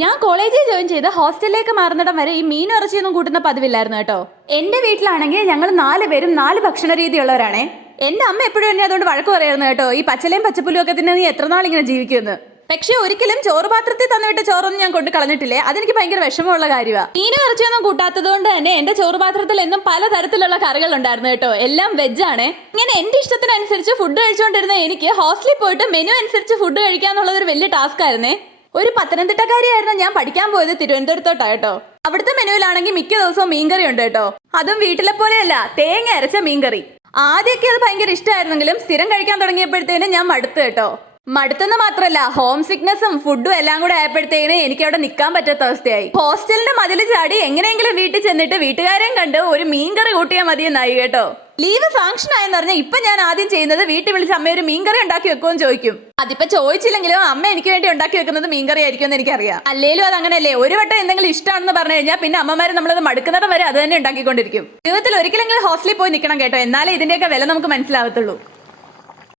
ഞാൻ കോളേജിൽ ജോയിൻ ചെയ്ത് ഹോസ്റ്റലിലേക്ക് മാറുന്നിടം വരെ ഈ മീൻ ഇറച്ചിയൊന്നും കൂട്ടുന്ന പതിവില്ലായിരുന്നു കേട്ടോ. എന്റെ വീട്ടിലാണെങ്കിൽ ഞങ്ങൾ 4 പേരും 4 ഭക്ഷണ രീതിയുള്ളവരാണേ. എന്റെ അമ്മ എപ്പോഴും എന്നെ അതുകൊണ്ട് വഴക്ക് പറയായിരുന്നു കേട്ടോ, ഈ പച്ചലയും പച്ചപ്പുല്ലും ഒക്കെ തിന്നെ നീ എത്ര നാൾ ഇങ്ങനെ ജീവിക്കുമെന്ന്. പക്ഷെ ഒരിക്കലും ചോറ് പാത്രത്തിൽ തന്നുവിട്ട ചോറൊന്നും ഞാൻ കൊണ്ട് കളഞ്ഞിട്ടില്ലേ, അതെനിക്ക് ഭയങ്കര വിഷമമുള്ള കാര്യമാണ്. മീനും ഇറച്ചിയൊന്നും കൂട്ടാത്തത് കൊണ്ട് തന്നെ എന്റെ ചോറ് പാത്രത്തിൽ എന്നും പലതരത്തിലുള്ള കറികൾ ഉണ്ടായിരുന്നു കേട്ടോ, എല്ലാം വെജാണ്. ഇങ്ങനെ എന്റെ ഇഷ്ടത്തിനനുസരിച്ച് ഫുഡ് കഴിച്ചുകൊണ്ടിരുന്ന എനിക്ക് ഹോസ്റ്റലിൽ പോയിട്ട് മെനു അനുസരിച്ച് ഫുഡ് കഴിക്കാന്നുള്ളത് ഒരു വലിയ ടാസ്ക് ആയിരുന്നേ. ഒരു പത്തനംതിട്ടക്കാരിയായിരുന്നു ഞാൻ പഠിക്കാൻ പോയത് തിരുവനന്തപുരത്തോട്ടാട്ടോ. അവിടുത്തെ മെനുവിലാണെങ്കിൽ മിക്ക ദിവസവും മീൻകറി ഉണ്ട് കേട്ടോ, അതും വീട്ടിലെ പോലെയല്ല, തേങ്ങ അരച്ച മീൻകറി. ആദ്യമൊക്കെ അത് ഭയങ്കര ഇഷ്ടമായിരുന്നെങ്കിലും സ്ഥിരം കഴിക്കാൻ തുടങ്ങിയപ്പോഴത്തേനും ഞാൻ മടുത്തു കേട്ടോ. മടുത്തെന്ന് മാത്രല്ല, ഹോം സിക്നെസ്സും ഫുഡും എല്ലാം കൂടെ ആയപ്പോഴത്തേനും എനിക്ക് അവിടെ നിൽക്കാൻ പറ്റാത്ത അവസ്ഥയായി. ഹോസ്റ്റലിന്റെ മതിൽ ചാടി എങ്ങനെയെങ്കിലും വീട്ടിൽ ചെന്നിട്ട് വീട്ടുകാരെയും കണ്ട് ഒരു മീൻകറി കൂട്ടിയാൽ മതിയെന്നായി കേട്ടോ. ലീവ് സാങ്ഷൻ ആയെന്ന് പറഞ്ഞാൽ ഇപ്പൊ ഞാൻ ആദ്യം ചെയ്യുന്നത് വീട്ടിൽ വിളിച്ച് അമ്മ ഒരു മീൻകറി ഉണ്ടാക്കി വെക്കുമെന്ന് ചോദിക്കും. അതിപ്പോ ചോദിച്ചില്ലെങ്കിലും അമ്മ എനിക്ക് വേണ്ടി ഉണ്ടാക്കി വെക്കുന്നത് മീൻകറി ആയിരിക്കും എന്ന് എനിക്കറിയാം. അല്ലേലും അത് അങ്ങനെയല്ലേ, ഒരു വട്ടം എന്തെങ്കിലും ഇഷ്ടമാണെന്ന് പറഞ്ഞു കഴിഞ്ഞാൽ പിന്നെ അമ്മമാര് നമ്മളത് മടുക്കുന്നിടം വരെ അത് തന്നെ ഉണ്ടാക്കിക്കൊണ്ടിരിക്കും. ജീവിതത്തിൽ ഒരിക്കലെങ്കിലും ഹോസ്റ്റലിൽ പോയി നിൽക്കണം കേട്ടോ, എന്നാലേ ഇതിന്റെയൊക്കെ വില നമുക്ക് മനസ്സിലാവത്തുള്ളൂ.